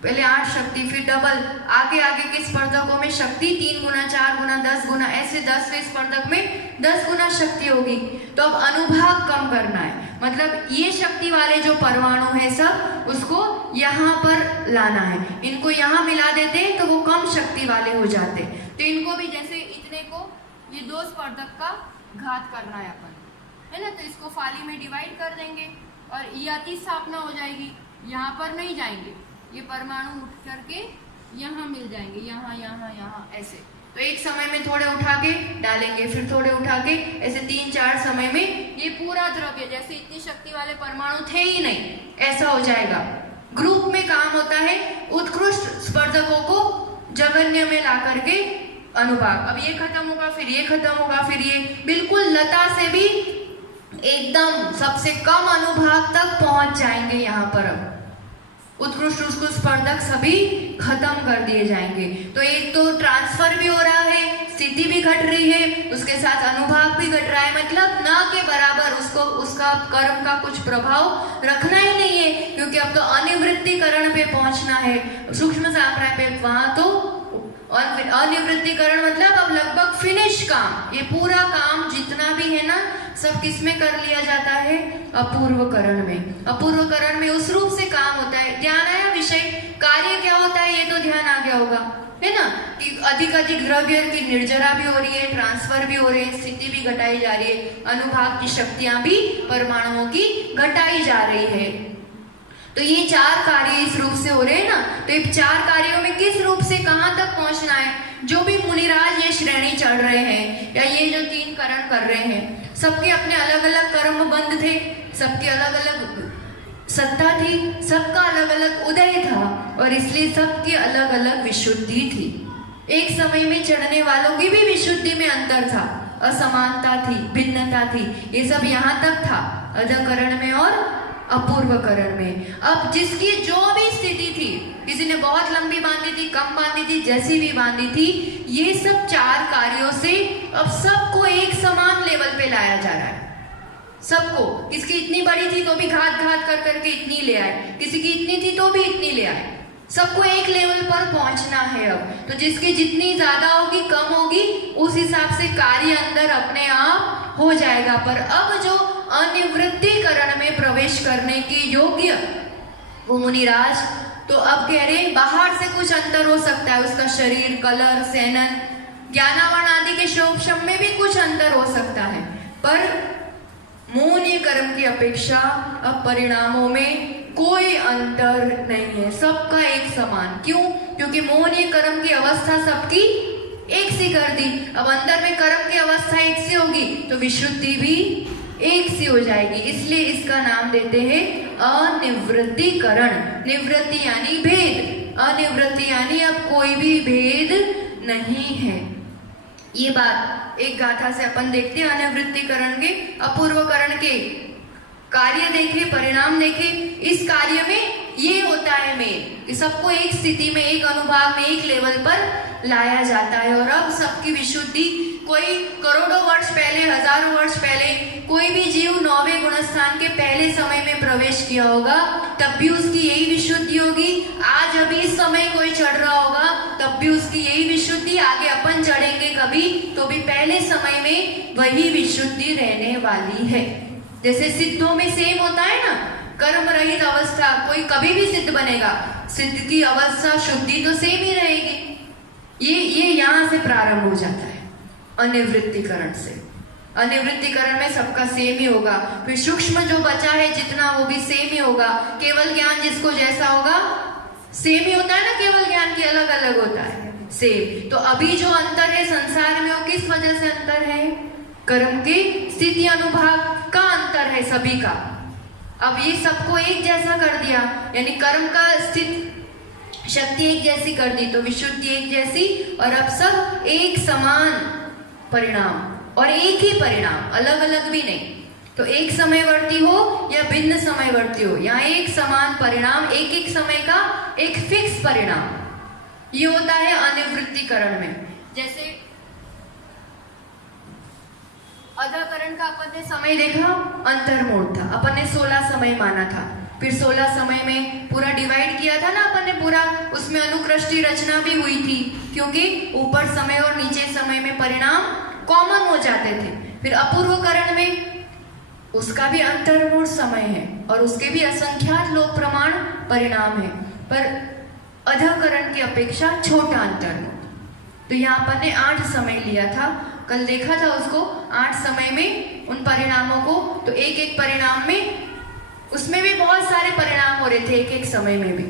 पहले 8 शक्ति, फिर डबल, आगे आगे के स्पर्धकों में शक्ति 3 गुना, 4 गुना, 10 गुना, ऐसे 10वें स्पर्धक में 10 गुना शक्ति होगी। तो अब अनुभाग कम करना है, मतलब ये शक्ति वाले जो परमाणु है सब, उसको यहाँ पर लाना है। इनको यहाँ मिला देते हैं तो वो कम शक्ति वाले हो जाते। तो इनको भी जैसे इतने को ये 2 स्पर्धक का घात करना है अपन, है ना। तो इसको फाली में डिवाइड कर देंगे और ये अति स्थापना हो जाएगी, यहाँ पर नहीं जाएंगे, ये परमाणु उठ करके यहाँ मिल जाएंगे, यहाँ यहाँ यहाँ ऐसे। तो एक समय में थोड़े उठा के डालेंगे, फिर थोड़े उठा के, ऐसे 3-4 समय में ये पूरा द्रव्य, जैसे इतनी शक्ति वाले परमाणु थे ही नहीं, ऐसा हो जाएगा। ग्रुप में काम होता है उत्कृष्ट स्पर्धकों को जगन्य में ला करके अनुभाग, अब ये खत्म होगा, फिर ये खत्म होगा, फिर ये, बिल्कुल लता से भी एकदम सबसे कम अनुभाग तक पहुंच जाएंगे। यहाँ पर अब उत्कृष्ट उत्कृष्ट स्पर्धक सभी खत्म कर दिए जाएंगे। तो एक तो ट्रांसफर भी हो रहा है, स्थिति भी घट रही है, उसके साथ अनुभाग भी घट रहा है, मतलब न के बराबर उसको उसका कर्म का कुछ प्रभाव रखना ही नहीं है, क्योंकि अब तो अनिवृत्तिकरण पे पहुंचना है, सूक्ष्म साम्राज्य पे। वहां तो अनिवृत्तिकरण मतलब अब लगभग फिनिश काम, ये पूरा काम जितना भी है ना, सब किस में कर लिया जाता है? अपूर्वकरण में। अपूर्वकरण में उस रूप से काम होता है। ध्यान आया विषय, कार्य क्या होता है ये तो ध्यान आ गया होगा, है ना, कि अधिक अधिक द्रव्य की निर्जरा भी हो रही है, ट्रांसफर भी हो रही है, स्थिति भी घटाई जा रही है, अनुभाग की शक्तियां भी परमाणुओं की घटाई जा रही है। तो ये 4 कार्य इस रूप से हो रहे हैं ना। तो ये 4 कार्यों में किस रूप से कहां तक पहुंचना है? जो भी मुनिराज ये श्रेणी चढ़ रहे हैं या ये जो 3 करण कर रहे हैं, सबके अपने अलग अलग कर्म बंध थे, सबके अलग अलग सत्ता थी, सबका अलग अलग उदय था, और इसलिए सबकी अलग अलग विशुद्धि थी। एक समय में चढ़ने वालों की भी विशुद्धि में अंतर था, असमानता थी, भिन्नता थी, ये सब यहाँ तक था, अधकरण में और अपूर्वकरण में। अब जिसकी जो भी स्थिति थी, किसी ने बहुत लंबी बांधी थी, कम बांधी थी, जैसी भी बांधी थी, ये सब 4 कार्यों से अब सबको एक समान लेवल पे लाया जा रहा है। सबको, किसकी इतनी बड़ी थी तो भी घात घात कर करके इतनी ले आए, किसी की इतनी थी तो भी इतनी ले आए, सबको एक लेवल पर पहुंचना है। अब तो जिसकी जितनी ज्यादा होगी, कम होगी, उस हिसाब से कार्य अंदर अपने आप हो जाएगा। पर अब जो अनिवृत्तिकरण में प्रवेश करने की योग्य वो मुनिराज, तो अब कह रहे बाहर से कुछ अंतर हो सकता है, उसका शरीर, कलर, सेनन, ज्ञानावरण आदि के शोभशम में भी कुछ अंतर हो सकता है, पर मोहनीय कर्म की अपेक्षा अब परिणामों में कोई अंतर नहीं है, सबका एक समान। क्यों? क्योंकि मोहनीय कर्म की अवस्था सबकी एक सी कर दी। अब अंदर में कर्म की अवस्था एक सी होगी तो विशुद्धि भी एक सी हो जाएगी, इसलिए इसका नाम देते हैं अनिवृत्तिकरण। निवृत्ति यानी भेद, अनिवृत्ति यानी अब कोई भी भेद नहीं है। ये बात एक गाथा से अपन देखते हैं, अनिवृत्तिकरण के, अपूर्वकरण के कार्य देखे, परिणाम देखे। इस कार्य में ये होता है मेन कि सबको एक स्थिति में, एक अनुभाग में, एक लेवल पर लाया जाता है। और अब सबकी विशुद्धि, कोई करोड़ों वर्ष पहले, हजारों वर्ष पहले कोई भी जीव 9वें गुणस्थान के पहले समय में प्रवेश किया होगा, तब भी उसकी यही विशुद्धि होगी। आज अभी इस समय कोई चढ़ रहा होगा, तब भी उसकी यही विशुद्धि, आगे अपन चढ़ेंगे कभी तो भी पहले समय में वही विशुद्धि रहने वाली है। जैसे सिद्धों में सेम होता है ना, कर्म रहित अवस्था, कोई कभी भी सिद्ध बनेगा, सिद्ध की अवस्था, शुद्धि तो सेम ही रहेगी। ये यहाँ से प्रारंभ हो जाता है अनिवृत्तिकरण से। अनिवृत्तिकरण में सबका सेम ही होगा, फिर सूक्ष्म जो बचा है जितना, वो भी सेम ही होगा। केवल ज्ञान जिसको जैसा होगा, सेम ही होता है ना, केवल ज्ञान की अलग अलग होता है, सेम। तो अभी जो अंतर है संसार में, वो किस वजह से अंतर है? कर्म के स्थिति अनुभाग का अंतर है सभी का। अब ये सबको एक जैसा कर दिया, यानी कर्म का स्थिति शक्ति एक जैसी कर दी, तो विशुद्धि एक जैसी, और अब सब एक समान परिणाम और एक ही परिणाम, अलग अलग भी नहीं। तो एक समयवर्ती हो या भिन्न समयवर्ती हो, यहाँ एक समान परिणाम, एक एक समय का एक फिक्स परिणाम, ये होता है अनिवृत्तिकरण में। जैसे अधकरण का अपन ने समय देखा, अंतर्मूढ़ था, अपन ने 16 समय माना था, फिर 16 समय में पूरा डिवाइड किया था ना अपन ने पूरा, उसमें अनुकृष्टि रचना भी हुई थी, क्योंकि ऊपर समय और नीचे समय में परिणाम कॉमन हो जाते थे। फिर अपूर्वकरण में उसका भी अंतर्मूढ़ समय है और उसके भी असंख्यात लोक प्रमाण परिणाम है, पर अधकरण की अपेक्षा छोटा अंतर्मूढ़। तो यहाँ अपन ने 8 समय लिया था, कल देखा था उसको, 8 समय में उन परिणामों को, तो एक एक परिणाम में, उसमें भी बहुत सारे परिणाम हो रहे थे एक एक समय में भी।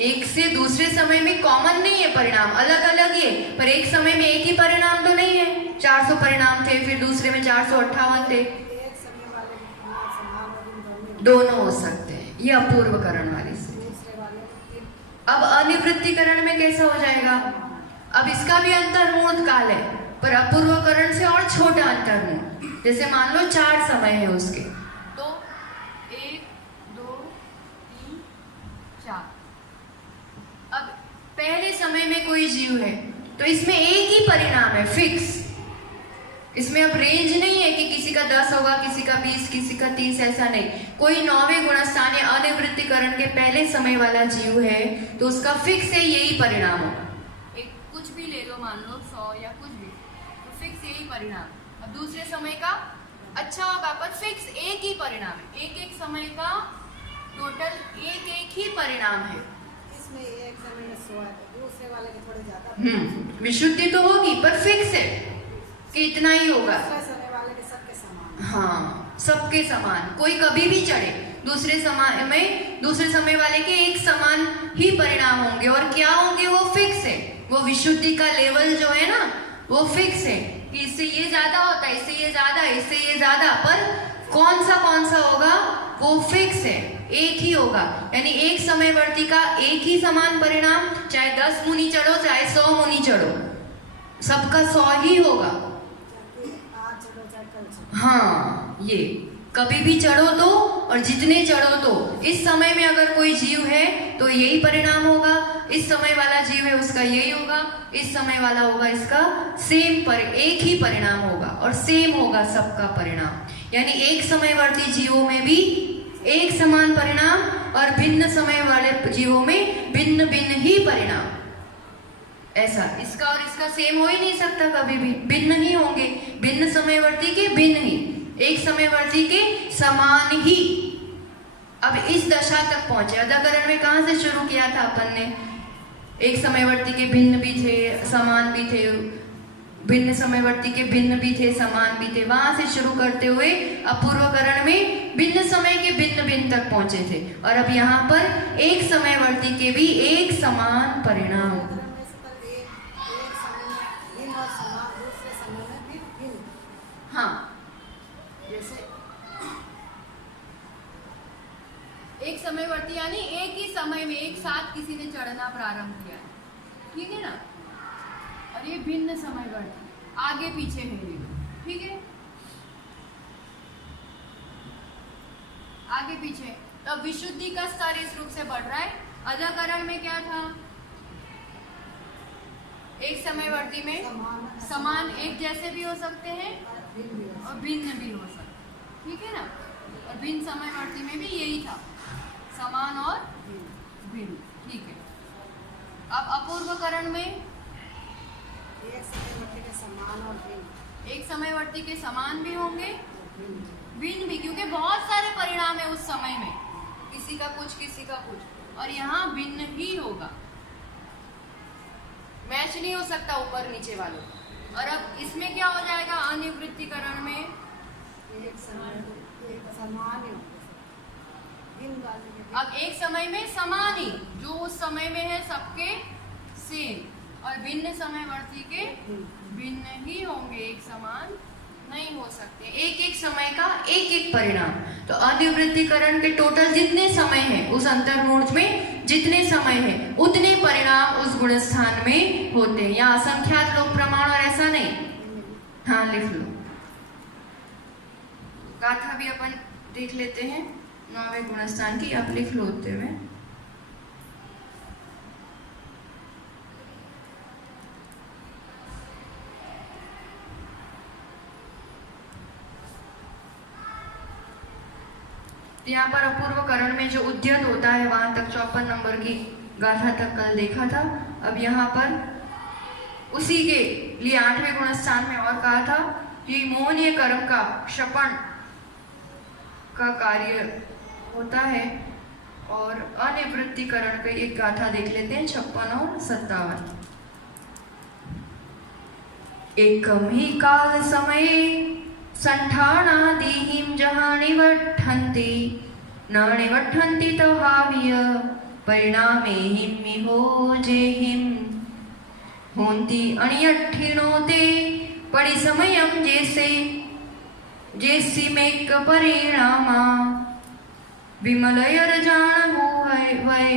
एक से दूसरे समय में कॉमन नहीं है परिणाम, अलग अलग ही है, पर एक समय में एक ही परिणाम तो नहीं है। 400 परिणाम थे, फिर दूसरे में 458 थे, एक समय वाले के समान और इन दोनों हो सकते हैं। ये अपूर्वकरण वाली से। दूसरे वाले के अब अनिवृत्तिकरण में कैसा हो जाएगा? अब इसका भी अंतर्मूर्त काल है, पर अपूर्वकरण से और छोटा अंतर्मूर्त। जैसे मान लो 4 समय है उसके, तो 1 2 3 4। अब पहले समय में कोई जीव है तो इसमें एक ही परिणाम है, फिक्स। इसमें अब रेंज नहीं है कि किसी का 10 होगा, किसी का 20, किसी का 30, ऐसा नहीं। कोई 9वें गुणस्थान या अनिवृत्तिकरण के पहले समय वाला जीव है तो उसका फिक्स है, यही परिणाम होगा। एक कुछ भी ले लो, मान लो 100 या कुछ भी, तो फिक्स यही परिणाम। अब दूसरे समय का अच्छा होगा, पर फिक्स एक ही परिणाम है। एक एक समय का टोटल एक ही परिणाम है। इसमें एक समय में 100 है, तो दूसरे वाले के थोड़े ज्यादा विशुद्धि तो होगी, पर फिक्स है कि इतना ही होगा। दूसरे समय वाले के सबके समान। हाँ, सबके समान, कोई कभी भी चढ़े, दूसरे समय वाले के एक समान ही परिणाम होंगे। और क्या होंगे? वो फिक्स है। वो विशुद्धि का लेवल जो है ना, वो फिक्स है कि इससे ये ज्यादा होता है, इससे ये ज्यादा, इससे ये ज्यादा, पर कौन सा होगा वो फिक्स है, एक ही होगा। यानी एक समयवर्ती का एक ही समान परिणाम, चाहे 10 मुनि चढ़ो चाहे 100 मुनि चढ़ो, सबका 100 ही होगा। आज चलो चाहे कल चलो। हाँ, ये कभी भी चढ़ो तो, और जितने चढ़ो तो। इस समय में अगर कोई जीव है तो यही परिणाम होगा, इस समय वाला जीव है उसका यही होगा, इस समय वाला होगा इसका एक ही परिणाम होगा, और सेम होगा सबका परिणाम। यानी एक समयवर्ती जीवों में भी एक समान परिणाम, और भिन्न समय वाले जीवों में भिन्न भिन्न ही परिणाम। ऐसा इसका और इसका सेम हो ही नहीं सकता, कभी भी भिन्न ही होंगे। भिन्न समयवर्ती के भिन्न ही, एक समयवर्ती के समान ही। अब इस दशा तक पहुंचे। अदाकरण में कहां से शुरू किया था अपन ने? एक समयवर्ती के भिन्न भी थे, समान भी थे, भिन्न समयवर्ती के भिन्न भी थे, समान भी थे। वहां से शुरू करते हुए अपूर्वकरण में भिन्न समय के भिन्न भिन्न तक पहुंचे थे, और अब यहाँ पर एक समयवर्ती के भी एक समान परिणाम। एक समय में भिन्न और समान, दूसरे समय में भी भिन्न। हाँ, जैसे एक समयवर्ती यानी एक ही समय में एक साथ किसी ने चढ़ना प्रारंभ किया है, ठीक है ना। और ये भिन्न समयवर्ती आगे पीछे है ये, ठीक है, आगे पीछे। तो विशुद्धि का स्तर इस रूप से बढ़ रहा है। अदाकरण में क्या था? एक समयवर्ती में समान एक जैसे भी हो सकते हैं और भिन्न भी हो सकते हैं, ठीक है ना। और भिन्न समयवर्ती में भी यही था, समान और भिन्न, ठीक है। अब अपूर्वकरण में एक समयवर्ती के समान और भिन्न, एक समयवर्ती के समान भी होंगे, भिन्न भी, क्योंकि बहुत सारे परिणाम है उस समय में, किसी का कुछ किसी का कुछ, और यहाँ भिन्न ही होगा, मैच नहीं हो सकता ऊपर नीचे वालों। और अब इसमें क्या हो जाएगा? अनिवृत्तिकरण में एक समय एक समान ही होंगे, भिन्न वाले के अब एक समय में समान ही, जो उस समय में है सबके सेम, और भिन्न समयवर्ती के भिन्न ही होंगे, एक समान नहीं हो सकते। एक एक समय का एक एक परिणाम। तो अनिवृत्तिकरण के टोटल जितने समय हैं, उस अंतर्मूर्त में जितने समय हैं, उतने परिणाम उस गुणस्थान में होते हैं। यहाँ असंख्यात लोक प्रमाण और ऐसा नहीं। हाँ, लिख लो। गाथा भी अपन देख लेते हैं 9वें गुणस्थान की, आप लिख लो होते हुए। यहाँ पर अपूर्वकरण में जो उद्यत होता है वहां तक 54 नंबर की गाथा तक कल देखा था। अब यहाँ पर उसी के लिए 8वें गुणस्थान में और कहा था कि मोहनीय कर्म का क्षपण का कार्य होता है। और अनिवृत्तिकरण का एक गाथा देख लेते हैं 56 और 57। एकम ही काल समये संठाना दीहिं जहाँ निवठन्ति न निवठन्ति तो हाव्य परिणामे हिम्मी हो जे हिम होंती अणियठिणो ते पड़ी समयम जैसे जैसी मेक परिणामा विमलयर जान हो वय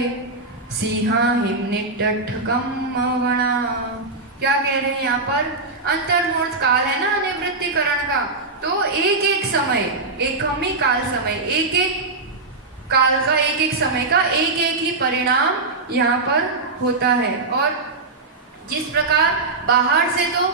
सिंहा हिमनिटठकम वणा। क्या कह रहे हैं यहाँ पर? अंतर्मूर्त काल है ना अनिवृत्तिकरण का, तो एक एक समय, एकमी काल समय, एक एक काल का, एक एक समय का एक एक ही परिणाम यहाँ पर होता है। और जिस प्रकार बाहर से तो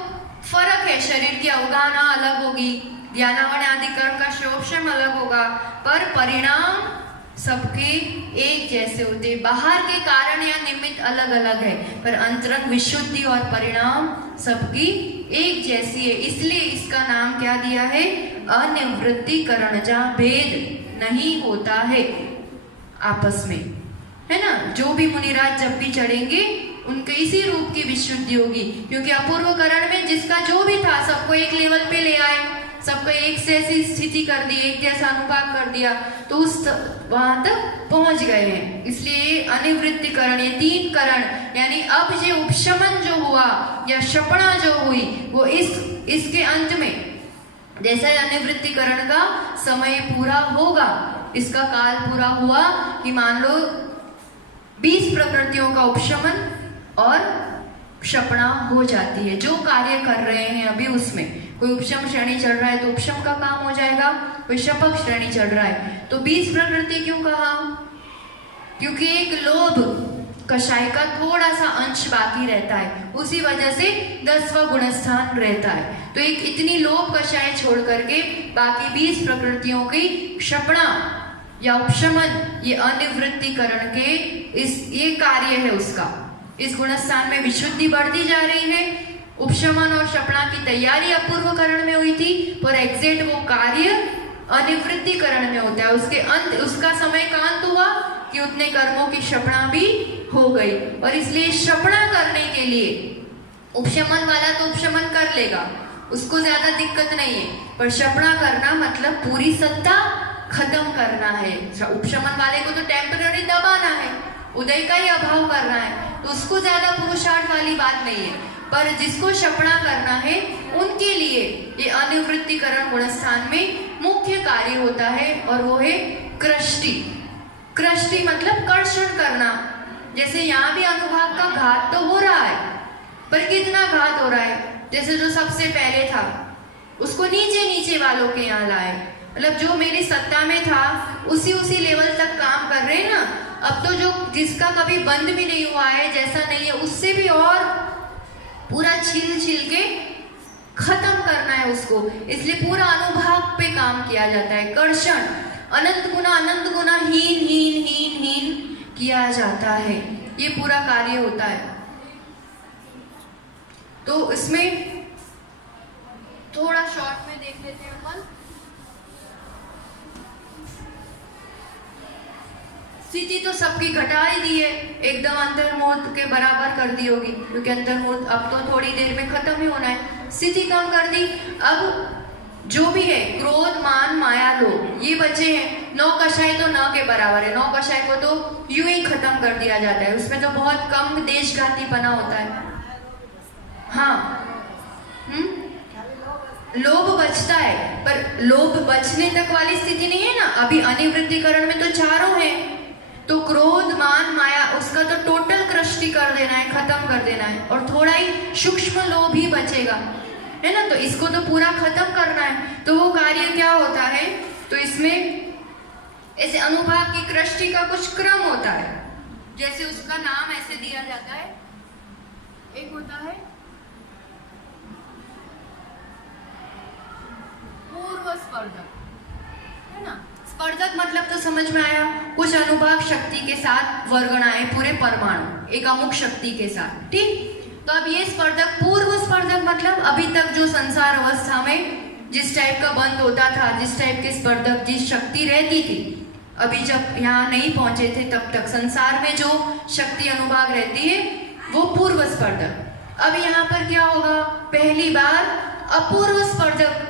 फर्क है, शरीर की अवगाहना अलग होगी, ज्ञानावरण आदि कर्म का शोषण अलग होगा, पर परिणाम सबके एक जैसे होते। बाहर के कारण या निमित्त अलग अलग है, पर अंतरंग विशुद्धि और परिणाम सबकी एक जैसी है। इसलिए इसका नाम क्या दिया है? अनिवृत्तिकरण, जहाँ भेद नहीं होता है आपस में, है ना। जो भी मुनिराज जब भी चढ़ेंगे उनके इसी रूप की विशुद्धि होगी, क्योंकि अपूर्वकरण में जिसका जो भी था सबको एक लेवल पे ले आए, सबको एक से ऐसी स्थिति कर दी, एक जैसा अनुभाग कर दिया, तो उस वहां तक पहुंच गए हैं। इसलिए अनिवृत्तिकरण, ये तीन करण, यानी अब ये उपशमन जो हुआ या क्षपणा जो हुई वो इसके अंत में, जैसे अनिवृत्तिकरण का समय पूरा होगा, इसका काल पूरा हुआ कि मान लो 20 प्रकृतियों का उपशमन और क्षपणा हो जाती है। जो कार्य कर रहे हैं अभी उसमें, कोई उपशम श्रेणी चढ़ रहा है तो उपशम का काम हो जाएगा, कोई शपक श्रेणी चढ़ रहा है तो 20 प्रकृति क्यों कहा? क्योंकि एक लोभ कषाय का थोड़ा सा अंश बाकी रहता है, उसी वजह से 10वां गुणस्थान रहता है। तो एक इतनी लोभ कषाय छोड़ करके बाकी 20 प्रकृतियों की क्षपणा या उपशमन, ये अनिवृत्तिकरण के ये कार्य है उसका। इस गुणस्थान में विशुद्धि बढ़ती जा रही है। उपशमन और क्षपणा की तैयारी अपूर्वकरण में हुई थी, पर एग्जैक्ट वो कार्य अनिवृत्तिकरण में होता है। उसके अंत, उसका समय का अंत हुआ कि उतने कर्मों की क्षपणा भी हो गई। और इसलिए क्षपणा करने के लिए उपशमन वाला तो उपशमन कर लेगा, उसको ज्यादा दिक्कत नहीं है, पर क्षपणा करना मतलब पूरी सत्ता खत्म करना है। उपशमन वाले को तो टेम्पररी दबाना है, उदय का ही अभाव करना है, तो उसको ज्यादा पुरुषार्थ वाली बात नहीं है। पर जिसको क्षपणा करना है उनके लिए ये अनिवृत्तिकरण गुणस्थान में मुख्य कार्य होता है, और वो है कृष्टि। कृष्टि मतलब कर्षण करना। जैसे यहाँ भी अनुभाग का घात तो हो रहा है, पर कितना घात हो रहा है? जैसे जो सबसे पहले था उसको नीचे नीचे वालों के यहाँ लाए, मतलब जो मेरी सत्ता में था उसी लेवल तक काम कर रहे हैं ना। अब तो जो जिसका कभी बंद भी नहीं हुआ है, जैसा नहीं है, उससे भी और पूरा छिल के खत्म करना है उसको। इसलिए पूरा अनुभाग पे काम किया जाता है। कर्षण, अनंत गुना हीन हीन हीन हीन किया जाता है, ये पूरा कार्य होता है। तो इसमें थोड़ा शॉर्ट में देख लेते हैं अपन। स्थिति तो सबकी घटा ही दी है, एकदम अंतर्मूर्त के बराबर कर दी होगी, क्योंकि अंतर्मूर्त अब तो थोड़ी देर में खत्म ही होना है। स्थिति कम कर दी। अब जो भी है क्रोध मान माया लोभ, ये बचे हैं। 9 कषाय तो न के बराबर है, 9 कषाय को तो यूं ही खत्म कर दिया जाता है, उसमें तो बहुत कम देशघातीपना होता है। हाँ, लोभ बचता है, पर लोभ बचने तक वाली स्थिति नहीं है ना। अभी अनिवृत्तिकरण में तो चारों हैं, तो क्रोध मान माया उसका तो टोटल कृष्टि कर देना है, खत्म कर देना है, और थोड़ा ही सूक्ष्म लोभ ही बचेगा, है ना। तो इसको तो पूरा खत्म करना है। तो वो कार्य क्या होता है? तो इसमें ऐसे अनुभाग की कृष्टि का कुछ क्रम होता है, जैसे उसका नाम ऐसे दिया जाता है। एक होता है पूर्व स्पर्धक, है ना। स्पर्धक मतलब तो समझ में आया, कुछ अनुभाग शक्ति के साथ वर्गणाएं, पूरे परमाणु एक अमुक शक्ति के साथ, ठीक। तो अब ये स्पर्धक, पूर्व स्पर्धक मतलब अभी तक जो संसार अवस्था में जिस टाइप का बंद होता था, जिस टाइप के स्पर्धक, जिस शक्ति रहती थी, अभी जब यहाँ नहीं पहुंचे थे तब तक संसार में जो शक्ति अनुभाग रहती है वो पूर्व स्पर्धक। अब यहाँ पर क्या होगा? पहली बार अपूर्व स्पर्धक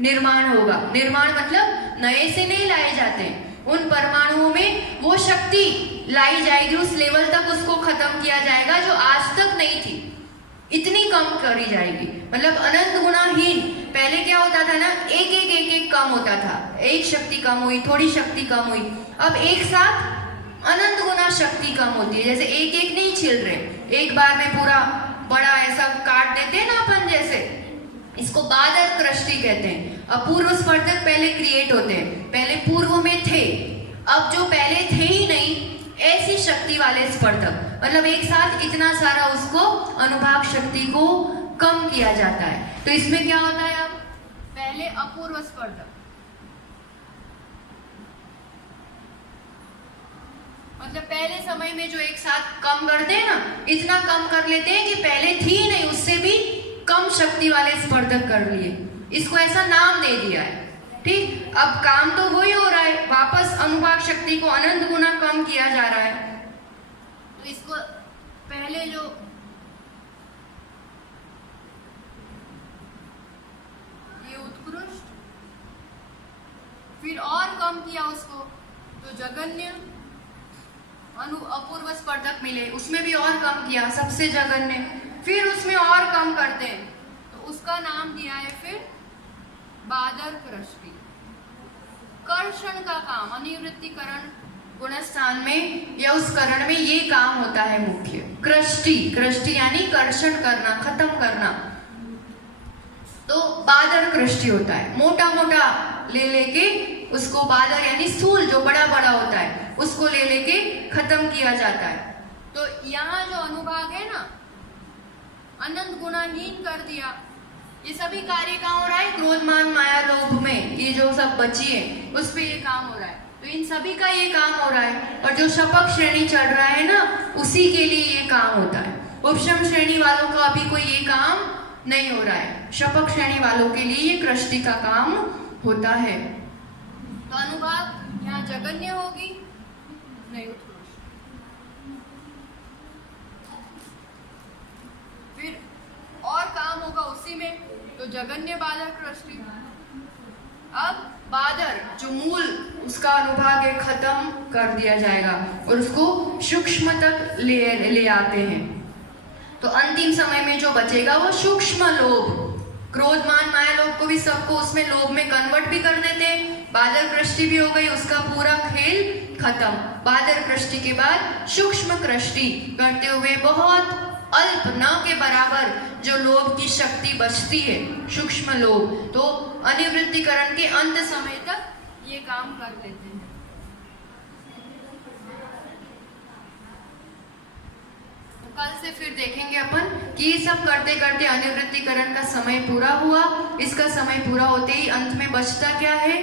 निर्माण होगा। निर्माण मतलब नए से नहीं लाए जाते हैं, उन परमाणुओं में वो शक्ति लाई जाएगी, उस लेवल तक उसको खत्म किया जाएगा जो आज तक नहीं थी, इतनी कम करी जाएगी। मतलब अनंत गुणाहीन। पहले क्या होता था ना, एक कम होता था, एक शक्ति कम हुई, थोड़ी शक्ति कम हुई, अब एक साथ अनंत गुना शक्ति कम होती है। जैसे एक नहीं छिल रहे, एक बार में पूरा बड़ा ऐसा काट देते हैं ना अपन, जैसे इसको बादर कृष्टि कहते हैं। अपूर्व स्पर्धक पहले क्रिएट होते हैं, पहले पूर्व में थे, अब जो पहले थे ही नहीं ऐसी शक्ति वाले स्पर्धक, मतलब एक साथ इतना सारा उसको अनुभाग शक्ति को कम किया जाता है। तो इसमें क्या होता है, अब पहले अपूर्व स्पर्धक, मतलब पहले समय में जो एक साथ कम करते हैं ना, इतना कम कर लेते हैं कि पहले थी नहीं, उससे भी कम शक्ति वाले स्पर्धक कर लिए, इसको ऐसा नाम दे दिया है। ठीक, अब काम तो वही हो रहा है, वापस अनुभाग शक्ति को अनंत गुना कम किया जा रहा है। तो इसको पहले जो ये उत्कृष्ट, फिर और कम किया उसको तो जघन्य अपूर्व स्पर्धक मिले, उसमें भी और कम किया, सबसे जघन्य, फिर उसमें और कम करते हैं तो उसका नाम दिया है फिर बादर कृष्टि। कर्षण का काम, अनिवृत्तिकरण गुणस्थान में या उस करण में ये काम होता है मुख्य। कृष्टि, कृष्टि यानी कर्षण करना, खत्म करना, तो बादर कृष्टि होता है। मोटा मोटा ले लेके उसको बादर यानी स्थूल जो बड़ा बड़ा होता है उसको ले लेके खत्म किया जाता है। तो यहाँ जो अनुभाग है ना, अनंत गुणाहीन कर दिया। ये सभी कार्य कहाँ हो रहा है, क्रोध मान माया लोभ में, ये जो सब बची है उस पे ये काम हो रहा है। तो इन सभी का ये काम हो रहा है, और जो शपथ श्रेणी चढ़ रहा है ना, उसी के लिए ये काम होता है। उपशम श्रेणी वालों का अभी कोई ये काम नहीं हो रहा है, शपथ श्रेणी वालों के लिए ये कृष्टि का काम होता है। तो अनुभाग यहाँ जघन्य होगी, नहीं उत्कृष्ट, फिर और काम होगा उसी में, तो जघन्य बादर कृष्टि। अब बादर जो मूल उसका अनुभाग है खत्म कर दिया जाएगा और उसको सूक्ष्म तक ले आते हैं। तो अंतिम समय में जो बचेगा वो सूक्ष्म लोभ, क्रोध मान माया लोभ को भी सबको उसमें लोभ में कन्वर्ट भी कर देते हैं। बादर कृष्टि भी हो गई, उसका पूरा खेल खत्म। बादर कृष्टि के बाद सूक्ष्म कृष्टि करते हुए बहुत अल्प न के बराबर जो लोभ की शक्ति बचती है, सूक्ष्म लोभ, तो अनिवृत्तिकरण के अंत समय तक ये काम कर देते हैं। तो कल से फिर देखेंगे अपन कि ये सब करते करते अनिवृत्तिकरण का समय पूरा हुआ। इसका समय पूरा होते ही अंत में बचता क्या है,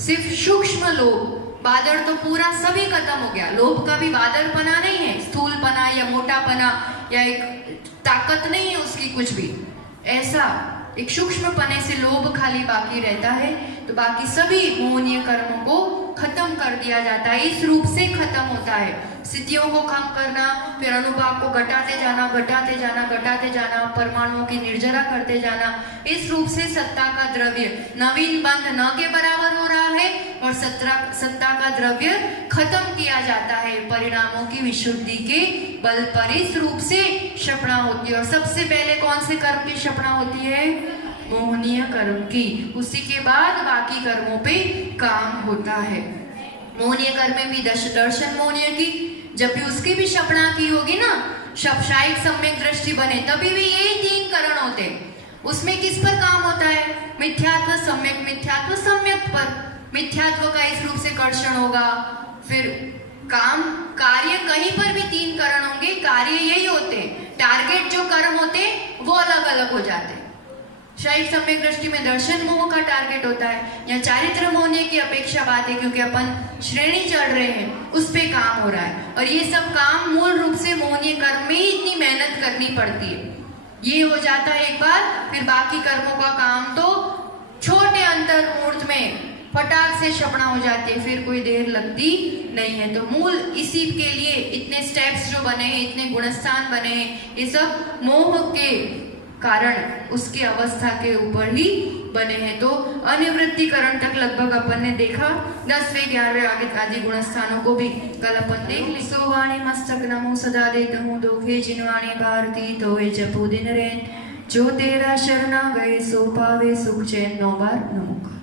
सिर्फ सूक्ष्म लोभ। बादर तो पूरा सभी खत्म हो गया, लोभ का भी बादर पना नहीं है, स्थूल पना या मोटा पना या एक ताकत नहीं है उसकी कुछ भी, ऐसा एक सूक्ष्म पने से लोभ खाली बाकी रहता है। तो बाकी सभी मोहनीय कर्मों को खत्म कर दिया जाता है, इस रूप से खत्म होता है। स्थितियों को कम करना, फिर अनुभाग को घटाते जाना, घटाते जाना, घटाते जाना, परमाणुओं की निर्जरा करते जाना, इस रूप से सत्ता का द्रव्य नवीन बंध न के बराबर हो रहा है और सत्ता का द्रव्य खत्म किया जाता है परिणामों की विशुद्धि के बल पर। इस रूप से क्षपणा होती है। और सबसे पहले कौन से कर्म की क्षपणा होती है, मोहनीय कर्म की, उसी के बाद बाकी कर्मों पे काम होता है। मोहनीय कर्म में भी दर्शन मोहनीय की, जब भी उसकी भी क्षपणा की होगी ना, शब्दायिक सम्यक दृष्टि बने, तभी भी यही 3 करण होते हैं। उसमें किस पर काम होता है, मिथ्यात्व सम्यक, मिथ्यात्व सम्यक पर। मिथ्यात्व का इस रूप से कर्षण होगा, फिर काम कार्य कहीं पर भी 3 करण होंगे, कार्य यही होते हैं, टारगेट जो कर्म होते हैं वो अलग अलग हो जाते हैं। शायद सम्यक दृष्टि में दर्शन मोह का टारगेट होता है, या चारित्र मोहनीय की अपेक्षा बात है क्योंकि अपन श्रेणी चढ़ रहे हैं, उस पे काम हो रहा है। और ये सब काम मूल रूप से मोहनीय कर्म में ही इतनी मेहनत करनी पड़ती है। ये हो जाता है एक बार, फिर बाकी कर्मों का काम तो छोटे अंतर मुहूर्त में फटाक से क्षपणा हो जाती है, फिर कोई देर लगती नहीं है। तो मूल इसी के लिए इतने स्टेप्स जो बने हैं, इतने गुणस्थान बने हैं, ये सब मोह के कारण उसकी अवस्था के ऊपर ही बने हैं। तो अनिवृत्तिकरण तक लगभग अपन ने देखा। 10वें 11वें आदि गुण स्थानों को भी कल अपन देख ली। सो वाणी मस्तक नमो सदा देत हूँ दोखे जिनवाणी भारती तो वे जपू दिन रैन जो तेरा शरणा गए सो पावे सुख चैन 9 बार नमो।